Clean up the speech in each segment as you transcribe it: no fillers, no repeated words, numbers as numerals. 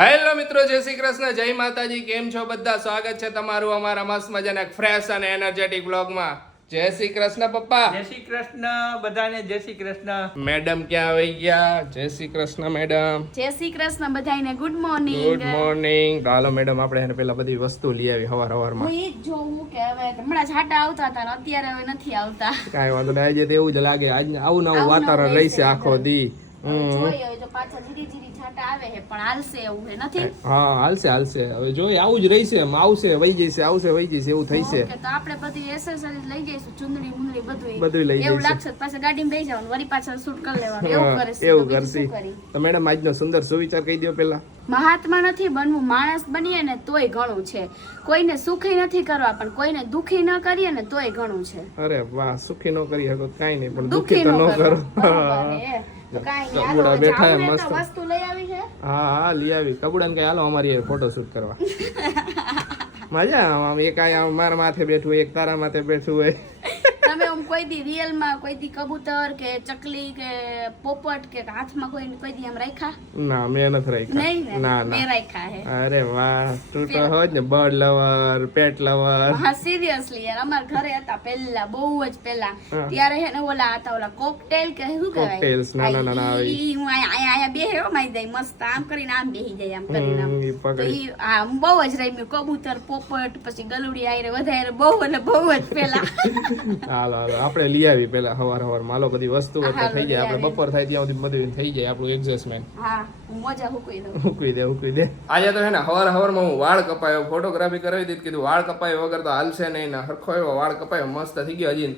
Hello મિત્રો, જય શ્રી કૃષ્ણ, જય માતાજી. કેમ છો બધા? સ્વાગત છે તમારું અમારા મસ્ત મજાના ફ્રેશ અને એનર્જેટિક વ્લોગમાં. જય શ્રી કૃષ્ણ પપ્પા. જય શ્રી કૃષ્ણ બધાને. જય શ્રી કૃષ્ણ મેડમ ક્યાં આવી ગયા? જય શ્રી કૃષ્ણ મેડમ. જય શ્રી કૃષ્ણ બધાને. Good morning. Good morning. Hello madam, આપણે એને પેલા બધી વસ્તુ લઈ આવી હવારમાં. હું ઈ જ જોઉં કે હવે હમણાં છાંટા આવતા હતા ને અત્યારે હવે નથી આવતા. કાંઈ વાંધો નહીં, આજે તો એવું જ લાગે આજ આવું નવું વાતાવરણ રહેશે આખો દી. જોઈએ હવે જો પાછા ધીરે ધીરે છાંટા આવે છે પણ હાલશે એવું છે નથી. હા, હાલશે હવે જોઈએ આવું જ રહેશે. એમ આવશે વહી જશે, આવશે વહી જશે એવું થઈ છે. ઓકે, તો આપણે બધી એસેસરીઝ લઈ જઈશું, ચુંદડી મુંદડી બધું લઈ એવું જઈશું. લાગશે તો પાછા ગાડીમાં બેસી જવાનું, વળી પાછા શૂટ કરી લેવાનું. એવું કરે છે એવું તો બીજું કરશી. શું કરી? તો મેડમ આજનો સુંદર સુવિચાર કહી દો પેલા. મહાત્મા નથી બનવું, માણસ બનીએ ને તોય ઘણું છે. કોઈને સુખી નથી કરવા પણ કોઈને દુખી ન કરીએ ને તોય ઘણું છે. અરે વાહ, સુખી નો કરી શકો કાઈ નહીં, પણ દુખી દુખી તો ન ન કરો. બરોબર છે. તો કાંઈ નહીં, કબૂડા હાલો, બેઠા જાવું ને મસ્ત. તો વસ્તુ લઈ આવી છે. હા લઈ આવી. કબૂડાને કઈ હાલો અમારી ફોટો શૂટ કરવા. મજા આમ એક આ મારા માથે બેઠું, એક તારા માથે બેઠું હોય. તમે આમ કોઈ દી રિયલ માં કોઈ દી કબૂતર કે ચકલી કે પોપટ કે હાથમાં કોઈ દી આમ રાખ્યા? ના, મેં નથી રાખ્યા. નહીં ને? ના મેં ના. રાખ્યા હે. અરે વાહ, તું તો હોજ ને બર્ડ લવર, પેટ લવર. હા સિરિયસલી યાર, અમાર ઘરે હતા પહેલા, બહુ જ પહેલા. હા. ત્યારે હે ને ઓલા હતા ઓલા કોકટેલ કે શું કહેવાય? Cocktails, નાના આવી. ઈ હું આયા બેહે હો મારી જાય મસ્ત, આમ કરીને આમ બેહી જાય, આમ કરીને આમ. ઈ તો પકડી. ઈ આ બહુ જ રમ્યું, કબૂતર, પોપટ, પછી ગલુડી આયરે વધારે બહુ એટલે બહુ જ પહેલા. હાલો આપણે લઈ આવી પેલા હવાર માલો બધી વસ્તુ હા, થઈ જાય. લઈ આપણે આવી. બપોર થાય ત્યાં સુધી બધું થઈ જાય આપણું એડજસ્ટમેન્ટ. હા હું મોજા હુકવી દઉં. મૂકવી દે. આજે તો હે ને હવારમાં હું વાળ કપાયો, ફોટોગ્રાફી કરાવી દીધી. કીધું વાળ કપાયો વગર તો હાલશે નહીં ને. હરખો એવો વાળ કપાયો, મસ્ત થઈ ગયો. હજી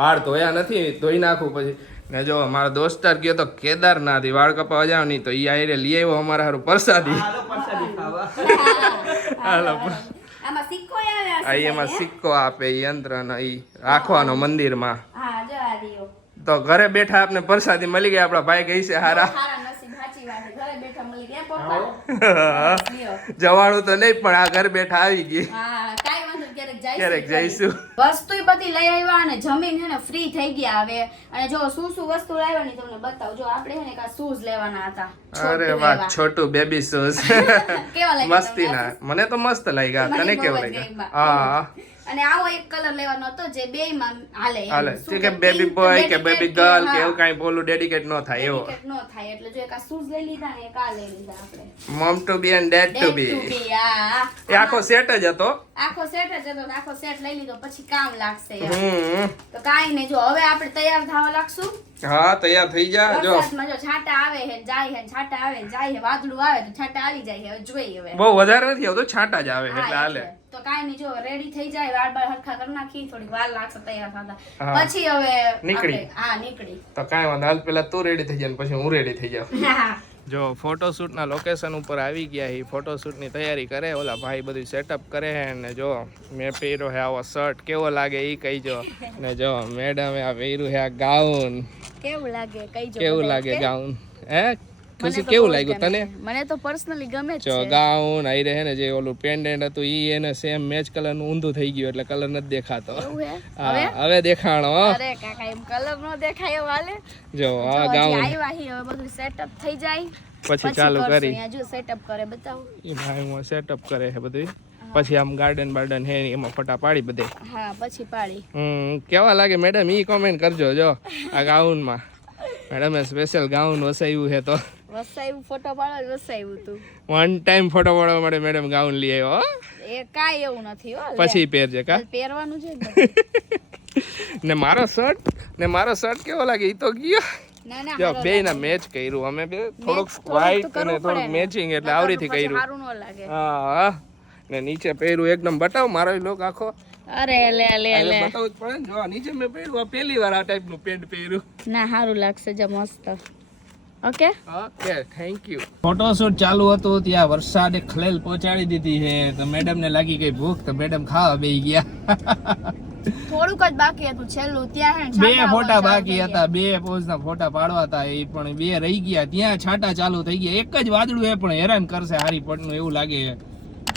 વાળ ધોયા નથી, ધોઈ નાખું પછી. ને જો મારો દોસ્તાર ગયો તો કેદારનાથ, વાળ કપાવા જાવ નહીં તો ઈ આયરે લઈ આવ્યો અમારા હારું પ્રસાદી. હાલો પ્રસાદી ખાવા. હાલો, આમાં સિક્કો આવે આ એમાં સિક્કો આપે, ઈ યંત્ર ઈ રાખવાનો મંદિરમાં. હા જો આ દિયો. તો ઘરે બેઠા આપને પ્રસાદી મળી ગઈ. આપણા ભાઈ ગઈ છે હારા. સારા નસીબ, સાચી વાત છે. ઘરે બેઠા મળી ગયા પપ્પા. લ્યો. જવાનું તો નહીં પણ આ ઘર બેઠા આવી ગઈ. હા કાઈ વાંધો નહીં, ક્યારેક જઈશું. વસ્તુ બધી લઈ આવ્યા અને જમીન હે ને ફ્રી થઈ ગયા હવે. અને જો શું વસ્તુ લાવવાની તમને બતાવું. જો આપણે હે ને કા શૂઝ લેવાના હતા. અરે છોટું વાહ, એવા. છોટું બેબી શૂઝ. કેવા લાગ્યા મસ્તી તમને? ના, મને તો મસ્ત લાગ્યા. મને તને બહુ કેવું જ લાગ્યા? ગમ્યા. હા અને આવો એક કલર લેવાનો હતો જે બેયમાં હાલે એમ. હાલે શું કે કે બેબી pink બોય કે dedicate બેબી ગર્લ કે હા. એવું કાંઈ બોલું ડેડિકેટ ન થાય એવો. Dedicate નો થાય એટલે જો એક આ શૂઝ લઈ લીધા ને એક આ લઈ લીધા આપણે. Mom to be and dad to be. Date to be, હા. એ આખો સેટ જ હતો. આખો સેટ જ હતો. આખો સેટ લઈ લીધો પછી કામ લાગશે એમ. હમ. તો કાઈ નહીં, જો હવે આપણે તૈયાર થવા લાગશું. હા, તૈયાર થઈ જા. જો વરસાદમાં જો છાંટા આવે હે ને જાય હે ને છાંટા આવે ને જાય હે, વાદળું આવે તો છાંટા આવી જાય હે. હવે જોઈએ હવે. બહુ વધારે નથી આવતો, છાંટા જ આવે હા, એટલે હાલે. એટલે. તો કાઈ નહીં, જો રેડી થઈ જાય, વાળ બાળ હરખા કરી નાખી, થોડી વાર લાગશે તૈયાર થતા. હા. પછી હવે નીકળી. આપણે- હા નીકળી. તો કાંઈ વાંધો, હાલ પેલા તું રેડી થઈ જાય ને પછી હું રેડી થઈ જાઉં. હા. જો ફોટોશૂટના લોકેશન ઉપર આવી ગયા. એ ફોટોશૂટની તૈયારી કરે, ઓલા ભાઈ બધું સેટઅપ કરે છે. ને જો મેં પહેર્યો છે આવો શર્ટ, કેવો લાગે એ કહીજો. ને જો મેડમે આ પહેર્યું છે આ ગાઉન, કેવું લાગે કહીજો. કેવું બધા, લાગે okay? ગાઉન? હે મને ખુશી, તો કેવું બહુ જ લાગ્યું ગમે. તને? મને તો પર્સનલી ગમે જ જો છે. ગાઉન આઈ રહે ને, જે ઓલું પેન્ડન્ટ હતું ઈ એને સેમ મેચ કલર નું ઊંધું થઈ ગયું એટલે કલર નથી દેખાતો. એવું હે? હા, હવે? હવે દેખાણો. અરે કાકા એમ કલર નો દેખાય એવું હાલે. જો જો આ હજી ગાઉન આવ્યા હી, હવે બધું સેટઅપ થઈ જાય પછી ચાલુ કરશું. કરી અહીંયા જો સેટઅપ કરે બતાવો. એ ભાઈ હું સેટઅપ કરે છે બધું. પછી આમ ગાર્ડન બાર્ડન હે એમાં ફટા પાડી બધે. હા પછી પાડી. કેવા લાગે મેડમ ઈ કોમેન્ટ કરજો. જો આ ગાઉનમાં મેડમે સ્પેશિયલ ગાઉન વસાવ્યું છે. તો વસાયું ફોટો પાડો, વસાયું તું. વન ટાઈમ ફોટો પાડવા માટે મેડમ ગાઉન લઈ આવ્યો હો. એ કાઈ એવું નથી હો. લે. પછી પહેરજે કા. પહેરવાનું છે ને. ને મારો શર્ટ કેવો લાગે ઈ તો ગયો. ના ના જો હારો બે ના લાગે. મેચ કર્યું અમે બે, થોડુંક થોડુંક વ્હાઈટ તો અને કરવું થોડુંક પડે ને. મેચિંગ એટલે નકર આવરીથી પછી કર્યું. સારું ન લાગે. હા ને નીચે પહેર્યું એકદમ. બતાવ મારો લોક આખો. અરે લે લે આ લે. બતાવવું જ પડે ને. જો આ નીચે મેં પહેર્યું, આ પહેલી વાર આ ટાઈપનું પેન્ટ પહેર્યું. ના સારું લાગશે જો મસ્ત. Okay okay, thank you. Photoshoot ચાલુ હતું ત્યાં વરસાદે ખલેલ પહોંચાડી દીધી છે. તો મેડમ ને લાગી ગઈ ભૂખ તો મેડમ ખાવા બેસી ગયા. થોડુંક જ બાકી હતું છેલ્લું. ત્યાં હે ને બે છાંટા ફોટા ચાલુ બાકી થઈ હતા, બે પોઝના ફોટા પાડવા હતા એ પણ બે રહી ગયા. ત્યાં છાંટા ચાલુ થઈ ગયા. એક જ વાદળું એ પણ હેરાન કરશે હારી પડનું એવું લાગે. ગયા.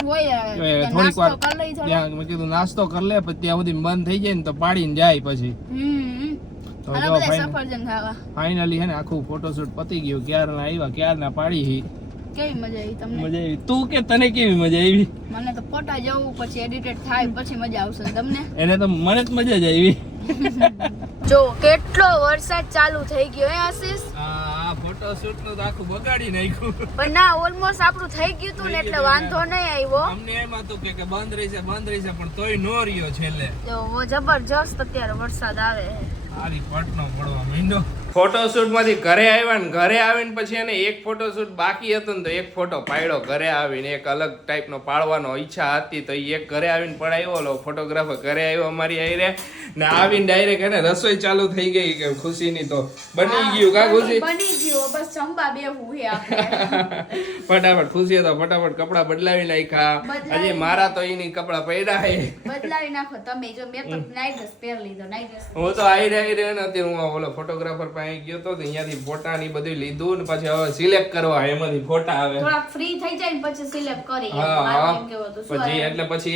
હોય હવે. થોડીક નાસ્તો વાર કરી લઈ જરા. ત્યાં મેં કીધું નાસ્તો કરી લે, પછી ત્યાં સુધી બંધ થઈ જાય ને તો પાડીને જાય પછી. તો હાલો જો બધા સફરજન ખાવા. ફાઇનલી હે ને આખું ફોટોશૂટ પતી ગયું. ક્યારના આવ્યા, ક્યારના પાડી. કેવી મજા આવી તમને? મજા આવી. તું કે તને કેવી મજા આવી? મને તો ફોટા જવું પછી એડિટેડ થાય પછી મજા આવશે. તમને? એને તો મને જ મજા જ આવી. જો કેટલો વરસાદ ચાલુ થઈ ગયો હે આશીષ. આ ફોટોશૂટ નું તો આખું બગાડી નાખ્યું. પણ ના ઓલમોસ્ટ આપણું થઈ ગયું તું ને એટલે વાંધો નહીં આવ્યો. અમને એમ હતું કે બંધ રહી છે પણ તોય નો રહ્યો છેલ્લે. જો જબરજસ્ત અત્યારે વરસાદ આવે છે. આરી પટનો પડવા માંડ્યો. ફોટોશૂટ માંથી ઘરે આવ્યા ને ઘરે આવીને પછી એને એક ફોટોશૂટ બાકી હતો ને તો એક ફોટો પાડ્યો ઘરે આવીને. એક અલગ ટાઈપનો પાડવાનો ઈચ્છા હતી તો એક ઘરે આવીને પડાવ્યો. લો ફોટોગ્રાફર ઘરે આવ્યો અમારી આયરે ને આવીને ડાયરેક્ટ એને રસોઈ ચાલુ થઈ ગઈ કે ખુશીની તો બની ગયું કા ખુશી? બની ગયું બસ જમવા બેહવું હે આપણે. ફટાફટ ખુશીએ તો ફટાફટ કપડા બદલાવી નાખ્યા. હજી મારા તો એની કપડા પડ્યા હે. બદલાવી નાખો તમે. જો મેં તો નાઈટ ડ્રેસ પહેરી લીધો. નાઈટ ડ્રેસ હું તો આયરે ને અત્યારે હું ઓલો ફોટોગ્રાફર પાસે ગયો તો અહીંયાથી ફોટા ની બધું લીધું ને પછી હવે સિલેક્ટ કરવા એમાંથી ફોટા આવે. થોડા ફ્રી થઈ જાય ને પછી સિલેક્ટ કરી. હા પછી એટલે પછી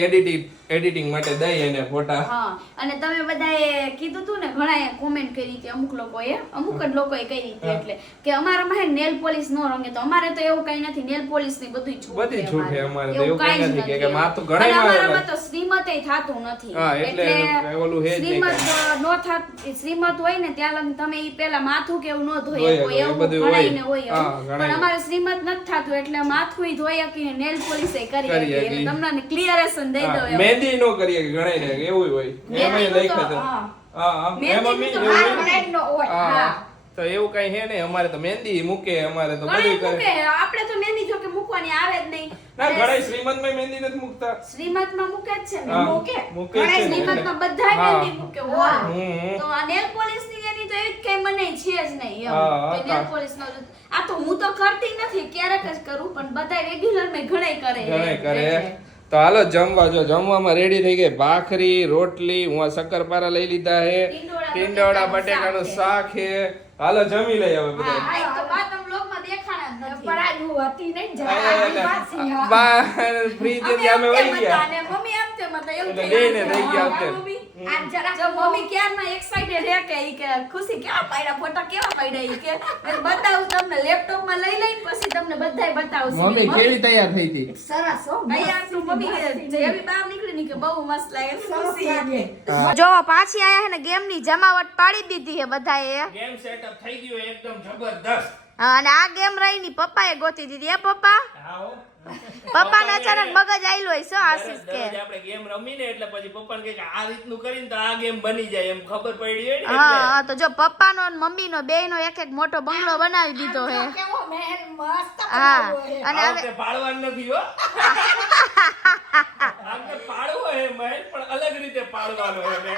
એડિટિંગ માટે દઈ એને ફોટા. હા અને તમે બધાએ કીધું તું ને ઘણાએ કોમેન્ટ કરી હતી અમુક જ લોકોએ કરી હતી એટલે કે અમારામાં નેલ પોલિશ નો રંગે તો અમારે તો એવું કઈ નથી. નેલ પોલિશ ની બધી છૂટ છે અમારે તો એવું કઈ નથી કે માર તો ઘણા અમારામાં તો શ્રીમતય થાતું નથી. એટલે ઓલું હે જ નહીં. શ્રીમત હોય ને ત્યાં લગી તમે ઈ પેલા માથું કેવું ન ધોઈ શકો એવું ઘણાઈને હોય. પણ અમારે શ્રીમત નથી થાતું એટલે માથું ઈ ધોઈ શકીને નેલ પોલિશ કરી શકીએ એટલે તમને ક્લિયરેશન દઈ દઉં. મહેંદી નો કરીએ કે ઘણાઈને એવું હોય એમાં લખ્યું તો હા મહેંદી તો હાર બનાવીનો હોય. હા તો એવું કઈ હે ને અમારે તો મહેંદી મૂકે અમારે તો બધું કરે. આપણે તો મહેંદી જો કે મૂકવાની આવે જ નહીં. ના ઘણા શ્રીમંતમાં મહેંદી નથી મૂકતા. શ્રીમતમાં મૂકે જ છે ને. મૂકે જ છે ને. શ્રીમતમાં બધાય મહેંદી મૂકે હોય. તો આ નેલ પોલિશ ની એની તો એવી કઈ મને છે જ નહીં એમ કે નેલ પોલિશ નો આ તો હું તો કરતી નથી ક્યારેક જ કરું પણ બધાય રેગ્યુલર મે ઘણાય કરે. તો હાલો જમવા. જો જમવામાં રેડી થઈ ગઈ ભાખરી રોટલી. હું આ શક્કરપારા લઈ લીધા હે. ટીંડોળા બટેકાનું શાક હે. હાલો જમી લઈ હવે બધા. હા તો બાતમ લોકમાં દેખાણા જ નથી. પણ આ હું હતી નહીં બહાર ફ્રી થી અમે વહી ગયા. અને મમ્મી આમ તે મત એવું એટલે લઈને થઈ ગયા આવતે. આમ જરા જો મમ્મી ક્યારના એક્સાઇટેડ હે કે ઈ કે ખુશી કેવા પાડ્યા ફોટા કેવા પાડ્યા ઈ કે મેં બતાવું તમને લેપટોપ માં લઈ લઈને પછી તમને બધાય બતાવું. મમ્મી કેવી તૈયાર થઈ હતી? સરસ હો તૈયાર તો મમ્મી જેવી બહાર નીકળી ની કે બહુ મસ્ત લાગે ખુશી. જો પાછી આયા હે ને ગેમ ની જમાવટ પાડી દીધી હે બધાએ. ગેમ સેટઅપ થઈ ગયું એકદમ જબરદસ્ત. અને આ ગેમ રહી ની પપ્પાએ ગોતી દીધી હે પપ્પા. પપ્પાને અચાનક મગજ આયલો હોય છે આશીષ કે આપણે ગેમ રમીને એટલે પછી પપ્પાને કહે કે આ રીતનું કરીને તો આ ગેમ બની જાય એમ ખબર પડી હોય ને. હા તો જો પપ્પાનો અને મમ્મીનો બેયનો એક એક મોટો બંગલો બનાવી દીધો હે. હા અને હવે પાડવાનું નથી હો. આપણે પાડવો હે મહેલ પણ અલગ રીતે પાડવાનો હે.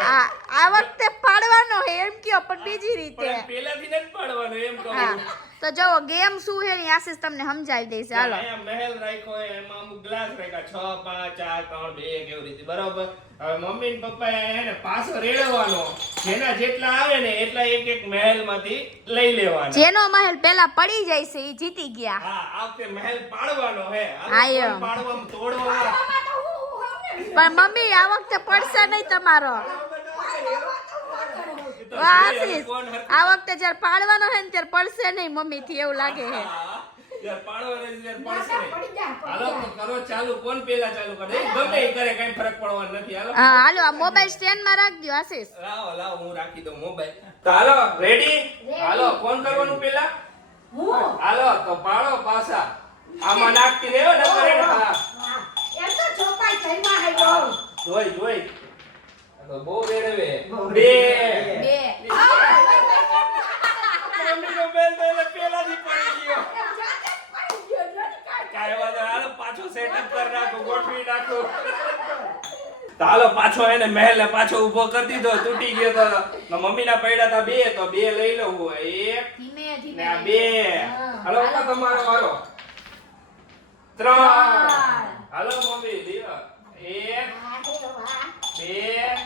આ વખતે પાડવાનો હે એમ કયો પણ બીજી રીતે. પહેલાથી નથી પાડવાનો એમ કહું. તો જો ગેમ શું હે ની આશીષ તમને સમજાવી દઈશ. હાલો અહીંયા મહેલ રાખ્યો હે એમાં અમુક ગ્લાસ રાખ્યા 6 5 4 3 2 કેવી રીતે બરાબર. હવે મમ્મી ને પપ્પાએ એને પાછો રેડવાનો જેના જેટલા આવે ને એટલા એક એક મહેલમાંથી લઈ લેવાના. જેનો મહેલ પહેલા પડી જાય છે ઈ જીતી ગયા. હા આ વખતે મહેલ પાડવાનો હે. હા એમ પાડવામાં તોડવામાં પણ મમ્મી આ વખતે પડશે નહીં તમારો. આશીષ આ વખતે જ્યારે પાડવાનો હે ને ત્યારે પડશે નહીં મમ્મી થી એવું લાગે હે. યાર પાડવાનો છે પડશે. હાલો તો કરો ચાલુ. કોણ પહેલા ચાલુ કરે? ગમે એ કરે કઈ ફરક પડવાનો નથી. હાલો હા હાલો આ મોબાઈલ સ્ટેન્ડ માં રાખજો આશીષ. લાવો હું રાખી દઉં મોબાઈલ. તો હાલો રેડી. હાલો કોણ કરવાનું પહેલા? હું. હાલો તો પાડો પાછા. આમાં નાખતી રહેવો ને કરે. હા એમ તો ચોપાઈ થઈમાં હે બહુ. જોઈ તો બહુ રેડવે. બે મમ્મીનો બેલ તો એટલે પહેલાથી પડી ગયો. કાંઈ વાંધો નહીં. હાલો પાછો સેટઅપ કરી નાખો ગોઠવી નાખો. તો હાલો પાછો એને મહેલ ને પાછો ઊભો કરી દીધો. તૂટી ગયો તો મમ્મીના પડ્યા હતા બે તો બે લઈ લઉં. એક ને આ બે. હાલો તમારો વારો. 3 હાલો મમ્મી દીવા. 1 2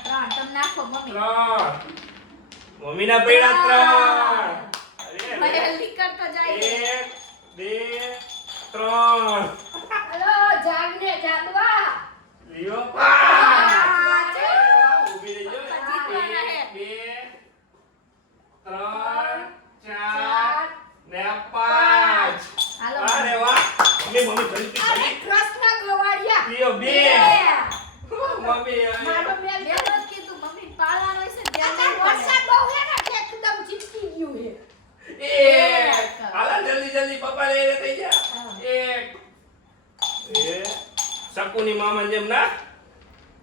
ત્રણ તમે નાખો મમ્મી. 3 મમ્મીના પડ્યા 3. મહેલ નીકળતો જાય. 1 2 3 હલો જાગને જાગવા. લ્યો. ઊભી રહી જો. 1 2 3 4 ને 5. હાલો અરે વાહ. કૃષ્ણ ગોવાળિયા લ્યો બે મમ્મી મારો મેલ એમ જ કીધું મમ્મી પાળાનો છે ત્યાં વરસાદ બહુ હે ને એકદમ ચીપકી ગયું હે એક હાલા જલ્દી જલ્દી પપ્પા લઈને થઈ જા એક એ શકુની મામા જેમ ના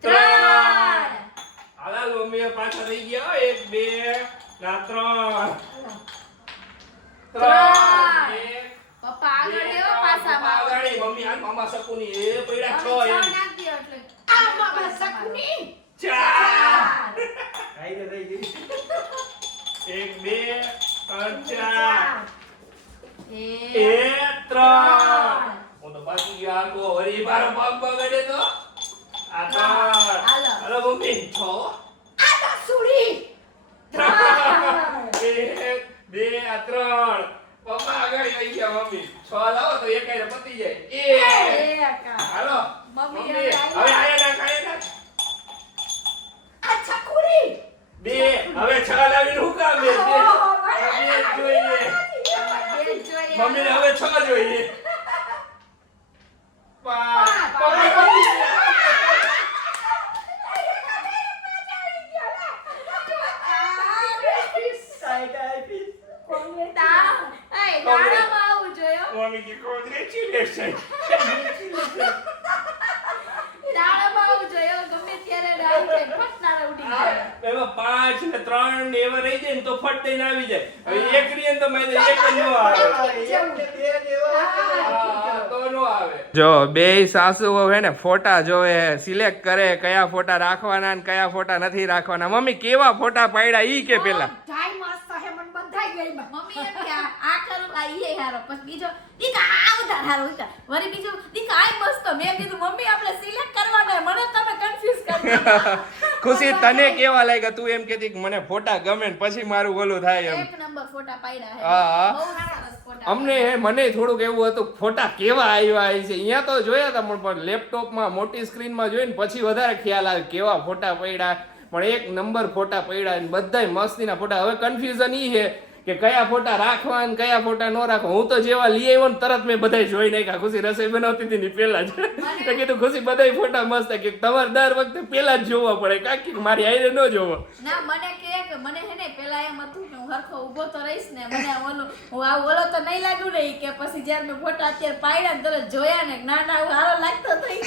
ત્રણ હાલા મમ્મી પાછા થઈ ગયા એક બે ના ત્રણ એક પપ્પા આગળ લેવો પાછા આગળ મમ્મી આ મામા શકુની એ પૈડા છ એમ નાખ દો એટલે આ મામા શકુની ચાર આઈને થઈ ગઈ એક બે ત્રણ ચાર એ ત્રણ હું તો બાકી ગયો આખો વળી મારો પગ બગડે તો આ ત્રણ હાલો મમ્મી છ આ તો સુડી એક બે આ ત્રણ પપ્પા આગળ આવી ગયા મમ્મી છ લાવો તો એક આઈને પતી જાય એક હાલો મમ્મી હવે આયા ના આ છકુરી બે હવે છ લાવીને હું કામ બે જોઈએ મમ્મીને હવે છ જોઈએ મમ્મી કે કોંગ્રેચ્યુલેશન એમાં 5 ને 3 ને એવા રહી જાય ને તો ફટ દઈને આવી જાય હવે એક રીએ તો મારે એક જ નો આવે તો નો આવે જો બે સાસુઓ હે ને ફોટા જોવે સિલેક્ટ કરે કયા ફોટા રાખવાના ને કયા ફોટા નથી રાખવાના મમ્મી કેવા ફોટા પાડ્યા ઈ કે પેલા ઢાઈ મસ્ત હે મન બંધાઈ ગઈ મમ્મી એમ કે આ કરું આ ઈ હારો પછી બીજો દીકા આ ઉધાર હારો ઉધાર વળી બીજું દીકા આ મસ્ત મેં કીધું મમ્મી આપણે સિલેક્ટ કરવાના મને તમે કન્ફ્યુઝ કરી ખુશી તને કેવા લાગ્યા તું એમ કહેતી કે મને ફોટા ગમે ને પછી મારું ઓલું થાય એમ એક નંબર ફોટા પાડ્યા હે હા. બહુ સરસ ફોટા અમને મને થોડુંક એવું હતું ફોટા કેવા આવ્યા છે અહીંયા તો જોયા હતા પણ લેપટોપમાં મોટી સ્ક્રીનમાં જોઈને પછી વધારે ખ્યાલ આવે કેવા ફોટા પડ્યા પણ એક નંબર ફોટા પડ્યા અને બધાય મસ્તીના ફોટા હવે કન્ફ્યુઝન ઈ છે કે કયા ફોટા રાખવા અને કયા ફોટા ન રાખવા હું તો જેવા લઈ આવ્યો ને તરત મેં બધાય જોઈ નાખ્યા ખુશી રસોઈ બનાવતી હતી ને પહેલા જ તો કીધું ખુશી બધાય ફોટા મસ્ત કે તમારે દર વખતે પહેલા જ જોવા પડે કાકી મારી આઈને ન જોવો ના મને કે મને હે ને પેલા એમ હતું કે હું હરખો ઊભો તો રહીશ ને મને ઓલો હું આ ઓલો તો નહીં લાગ્યું ને કે પછી જ્યારે મેં ફોટા અત્યારે પાડ્યા ને તરત જોયા ને ના ના હારો લાગતો થઈ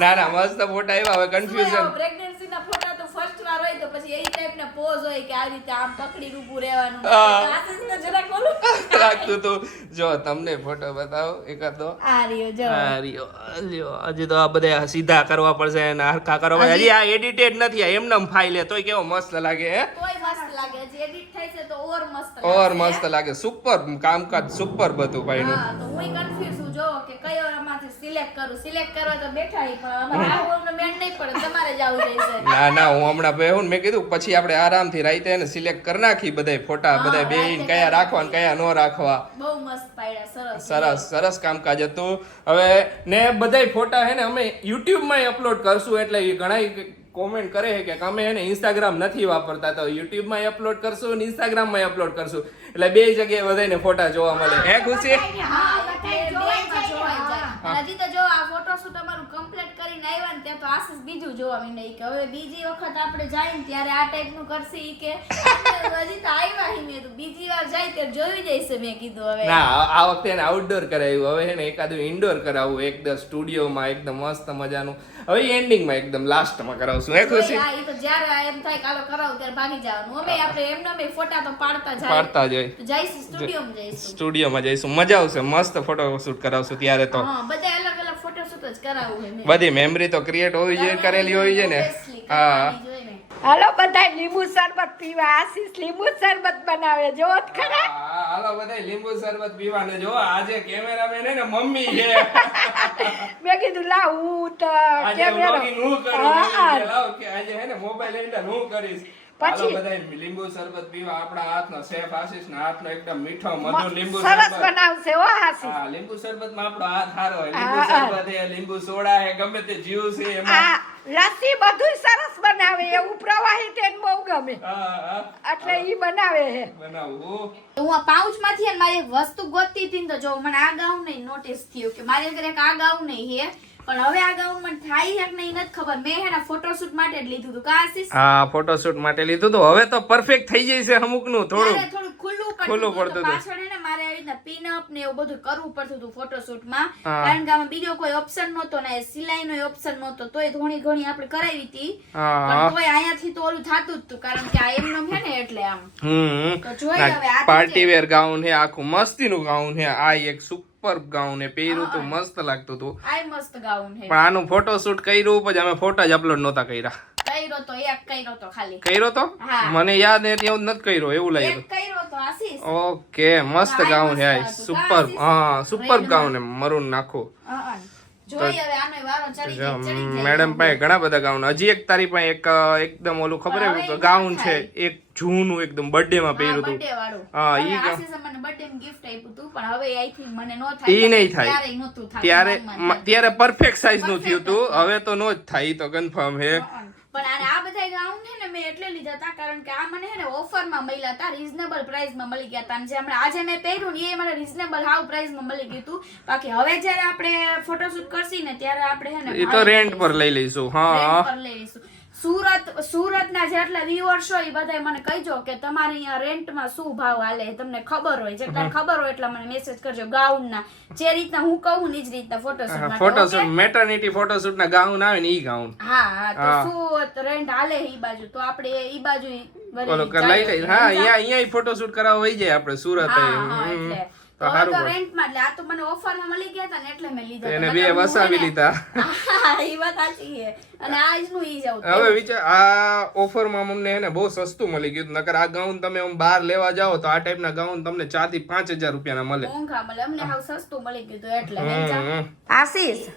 ના ના મસ્ત ફોટા આવ્યા હવે કન્ફ્યુઝન પ્રેગ્નન્સી ના ફોટા તો ફર્સ્ટ વાર હોય તો પછી એ ટાઈપ ના પોઝ હોય કે આ રીતે આમ પકડી ઊભું રહેવાનું આશીષ ને જરાક ઓલું લાગતું તું જો તમને ફોટો બતાવો એકાદો આ રહ્યો જો આ રહ્યો લ્યો હજી તો આ બધા સીધા કરવા પડશે અને હરખા કરવા પડશે હજી આ એડિટેડ નથી આ એમનેમ ફાઇલ હે તોય કેવો મસ્ત લાગે હે તોય મસ્ત લાગે જે એડિટ થાય છે તો ઓર મસ્ત ઓર મસ્ત લાગે સુપર કામકાજ સુપર બધું ભાઈનું હા તો હું કન્ફ્યુઝ છું જો કે કયો આમાંથી સિલેક્ટ કરવા તો બેઠા હી પણ અમારે આ ઓરનો મેળ નહીં પડે તમારે જ આવું જઈશે ના ના હું હમણાં બેહું ને મેં કીધું પછી આપણે આરામથી રાઈતે ને સિલેક્ટ કરી નાખી બધાય ફોટા બધાય બેહીને કયા રાખવા ને કયા ન રાખવા બહુ મસ્ત પાડ્યા સરસ સરસ કામકાજ હતું હવે ને બધાય ફોટા હે ને અમે YouTube માં અપલોડ કરશું એટલે એ ઘણા કોમેન્ટ કરે છે કે અમે એને Instagram નથી વાપરતા તો YouTube માં અપલોડ કરશું ને Instagram માં અપલોડ કરશું એટલે બે જગ્યાએ બધાયને ફોટા જોવા મળે હે ખુશી હા એટલે બેમાં જોવાઈ જાય હજી તો જો આ ફોટોશૂટ અમારું કમ્પ્લીટ કરીને આવ્યા ને ત્યાં તો આશીષ બીજું જોવા માંડ્યા કે હવે બીજી વખત આપણે જાય ને ત્યારે આ ટાઈપનું કરશે ઈ કે હજી તો આવ્યા હી મેં તો બીજી વાર જાય ત્યારે જોઈ જઈશે મેં કીધું હવે ના આ વખતે એને આઉટડોર કરાવ્યું હવે એને એકાદું ઇન્ડોર કરાવવું એકદમ સ્ટુડિયોમાં એકદમ મસ્ત મજાનું હવે એન્ડિંગમાં એકદમ લાસ્ટમાં કરાવશું હે ખુશી હા ઈ તો જ્યારે એમ થાય કાલો કરાવું ત્યારે ભાગી જવાનું અમે આપણે એમનો બે ફોટા તો પાડતા પાડતા જાય જોઈ તો જઈશું સ્ટુડિયોમાં જઈશું સ્ટુડિયોમાં જઈશું મજા આવશે મસ્ત ફોટો શૂટ કરાવશું ત્યારે તો હા બધા અલગ અલગ ફોટોશૂટ જ કરાવવું હે મેં બધી મેમરી તો ક્રિએટ હોવી જોઈએ કરેલી હોવી જોઈએ ને હા હાલો બધા લીંબુ શરબત પીવા આશીષ લીંબુ શરબત બનાવે જો ખરા હાલો બધાય લીંબુ શરબત પીવાને જો આજે કેમેરામેન હે ને મમ્મી છે મેં કીધું લાવ હું તો આજે કેમેરો vlogging હું કરું લાવ કે આજે હે ને મોબાઈલ લઈને હું કરીશ હાલો પછી? બધાય લીંબુ શરબત પીવા આપણા હાથનો શેફ આશીષ ના હાથનો એકદમ મીઠો મધુર લીંબુ સરસ શરબત બનાવશે હો આશીષ હા લીંબુ શરબતમાં આપણો હાથ સારો હોય લીંબુ શરબત હે લીંબુ સોડા હે ગમે તે જ્યુસ હે એમાં આ લસ્સી બધું સરસ બનાવે બનાવે એવું પ્રવાહી તેલ બહુ ગમે એટલે ઈ બનાવે હે બનાવું હું આ પાઉચ માંથી મારી એક વસ્તુ ગોતતી હતી ને તો જો મને આ ગાઉન નહીં નોટિસ થયું કે મારી ઘરે એક આ ગાઉન નહીં હે પણ હવે આ ગાઉન મને થાય છે કે નહીં નથી ખબર મેં હેના ફોટોશૂટ માટે જ લીધું હતું કા આશીષ હા ફોટોશૂટ માટે લીધું તો હવે તો પરફેક્ટ થઈ જાય છે અમુક નું ત્યારે થોડું થોડું ખુલ્લું ખુલ્લું પડતું પડતું હતું હતું. પાછળ હે ને મારે આવી રીતના પિન અપ ને એવું બધું કરવું પડતું હતું ફોટોશૂટ માં હા. કારણ કે આમાં બીજો કોઈ ઓપ્શન નહોતો ને સિલાઈનો ઓપ્શન નહોતો તોય ઘણી ઘણી આપણે કરાવી હતી હા. પણ તોય અહીંયાથી તો ઓલું થાતું જ હતું કારણ કે આ એમનેમ હે ને એટલે આમ તો જોઈ હવે આ પાર્ટી વેર ગાઉન હે આખું મસ્તીનું ગાઉન હે આ એક સુપર ગાઉન હે પહેર્યું તો મસ્ત લાગતું હતું આ મસ્ત ગાઉન હે પણ આનું ફોટોશૂટ કર્યું પછી અમે ફોટા જ અપલોડ નહોતા કર્યા કર્યો તો એક કર્યો તો ખાલી કર્યો તો હા. મને યાદ નથી એવું નથી કર્યો એવું એક લાગ્યું કર્યો તો આશીષ ઓકે મસ્ત હા, ગાઉન હે મસ્ત હતું. સુપર હા સુપર Red ગાઉન હે મરૂન નાખો જોઈ હવે આનો વારો ચડી જાય મેડમ પાસે ઘણા બધા ગાઉન હજી એક તારી પાસે એક એકદમ ઓલું ખબર પણ હવે હે એ ગાઉન ના છે થાય. એક જૂનું એકદમ બર્થડે માં પહેર્યું હતું બર્થડે વાળું હા, હવે ઈ આશીષે મને બર્થડે માં ગિફ્ટ આપ્યું હતું પણ હવે આઈ થિંક મને નો થાય ઈ નહીં થાય. ત્યારે નહોતું થતું ત્યારે મનમાં થાય. ત્યારે પરફેક્ટ સાઈઝ નું થયું Perfect હતું હવે તો નો જ થાય ઈ તો કન્ફર્મ હે પણ આને આ બધા ગાઉન છે ને મેં એટલે લીધા હતા કારણ કે આ મને છે ને ઓફર માં મળ્યા હતા રીઝનેબલ પ્રાઇસ માં મળી ગયા હતા અને જે હમણાં આજે મેં પહેર્યું ને એ મને રીઝનેબલ હાવ પ્રાઇસ માં મળી ગયું હતું બાકી હવે જ્યારે આપણે ફોટોશૂટ કરશી ને ત્યારે આપણે છે ને એ તો રેન્ટ પર લઈ લઈશું હા રેન્ટ પર લઈ લઈશું સુરતના જેટલા વ્યુઅર્સ હોય એ બધાય મને કહેજો કે તમારે અહીંયા રેન્ટમાં શું ભાવ હાલે તમને ખબર હોય જેટલા ખબર હોય એટલા મને મેસેજ કરજો ગાઉનના જે રીતના હું કહું ને એ જ રીતના ફોટોશૂટ માટે ફોટોશૂટ મેટર્નિટી ફોટોશૂટ ના ગાઉન આવે ને ઈ ગાઉન હા તો શું રેન્ટ હાલે ઈ બાજુ તો આપણે ઈ બાજુ ઓલો લઈ લઈ હા અહીંયા ફોટોશૂટ કરાવવા વઈ જાય આપણે સુરત એટલે તો સારું પડે. રેન્ટમાં એટલે આ તો મને ઓફરમાં મળી ગયા હતા ને એટલે મેં લીધા એને હતા. બે નકર હું વસાવી હે ને- લીધા હા, ઈ વાત સાચી છે અને આ જનું ઈ જાવ હવે વિચાર આ ઓફરમાં અમને હે ને બહુ સસ્તું મળી ગયું નકર આ ગાઉન તમે આમ બહાર લેવા જાઓ તો આ ટાઈપના ગાઉન તમને 4 થી 5000 રૂપિયાના મળે મોંઘા મળે અમને હાવ સસ્તું મળી ગયું હતું એટલે વેચા. હમ. આશીષ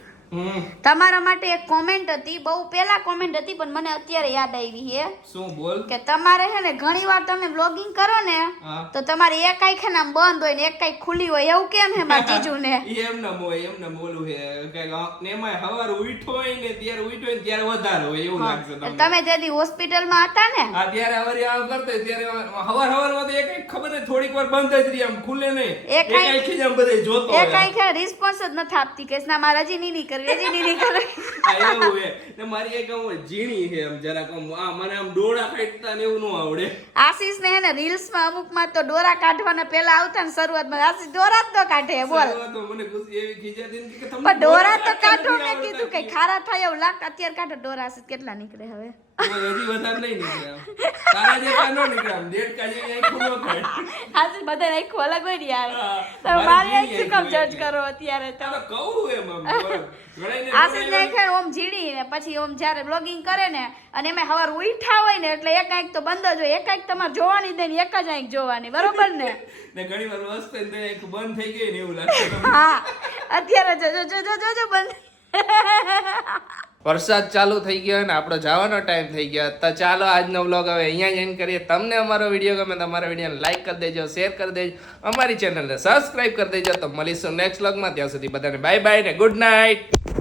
તમારા માટે એક કોમેન્ટ હતી બહુ પહેલા કોમેન્ટ હતી પણ મને અત્યારે યાદ આવી છે શું બોલ કે તમારે છે ને ઘણી વાર તમે બ્લોગિંગ કરો ને હા. તો તમારી એક આંખ છે ને આમ બંધ હોય ને એક આંખ ખુલ્લી હોય એવું કેમ હે મારા જીજુ ને એમને બોલું છે કે એમાં હવાર ઉઠો હોય ને ત્યારે ઉઠો હોય ને ત્યારે વધારે હોય એવું લાગશે તમને તમે જે દી હોસ્પિટલમાં હતા ને આ ત્યારે હવારે આમ કરતો ત્યારે હવારમાં તો એક ખબર ને થોડીક વાર બંધ જ રહી આમ ખુલે નહીં એક એક આંખી જ આમ બધે જોતો એક આંખ રિસ્પોન્સ જ નથી આપતી કે ના મારા હજી નહીં કરવી હજી નહીં કરવી આ એવું હે ને મારી એક આમ ઝીણી છે આમ જરાક આમ આ મને આમ ડોળા કાઢતા ને એવું ન આવડે આશીષ ને હે ને રીલ્સ માં અમુક માં તો ડોરા કાઢવાના પેલા આવતા ને શરૂઆતમાં આશીષ ડોરા જ ન કાઢે બોલ તો મને ખુશી એવી ખીજાતી ને કે તમને પણ ડોરા તો કાઢતા કાઢો નથી મેં કીધું કઈ ખારા થાય એવું લાગતું અત્યારે કાઢો ડોરા આશીષ કેટલા નીકળે હવે હજી વધારે નહીં નીકળે આમ. તારા જેટલા ન નીકળે આમ દેડકા જેવી આંખો ન કાઢે આશીષ બધા આખું અલગ હોય ને યાર હા, તમે મારી મારી ઝીણી આંખ શું આંખો કામ જજ કરો અત્યારે તો આ તો કહું એમ આમ બરાબર. ઘણાયને આશીષ ને આંખ ઓમ ઝીણી ને પછી ઓમ જ્યારે બ્લોગિંગ કરે ને અને એમાં હવાર ઉઠા હોય ને એટલે એક આંખ તો બંધ જ હોય એક આંખ તમારે જોવાની દે ને એક જ આંખ જોવાની બરોબર ને ને ઘણી વાર વસ્તુ ને તો આંખ બંધ થઈ ગઈ ને એવું લાગશે તમને. હા અત્યારે જો બંધ વરસાદ ચાલુ થઈ ગયો ને આપણો જવાનો ટાઈમ થઈ ગયો તો ચાલો આજનો વ્લોગ હવે અહીંયા જ એન્ડ કરીએ તમને અમારો વિડીયો ગમે તો અમારા વિડીયોને લાઈક કરી દેજો શેર કરી દેજો અમારી ચેનલને સબસ્ક્રાઇબ કરી દેજો તો મળીશું નેક્સ્ટ વ્લોગમાં ત્યાં સુધી બધાને બાય બાય ને ગુડ નાઇટ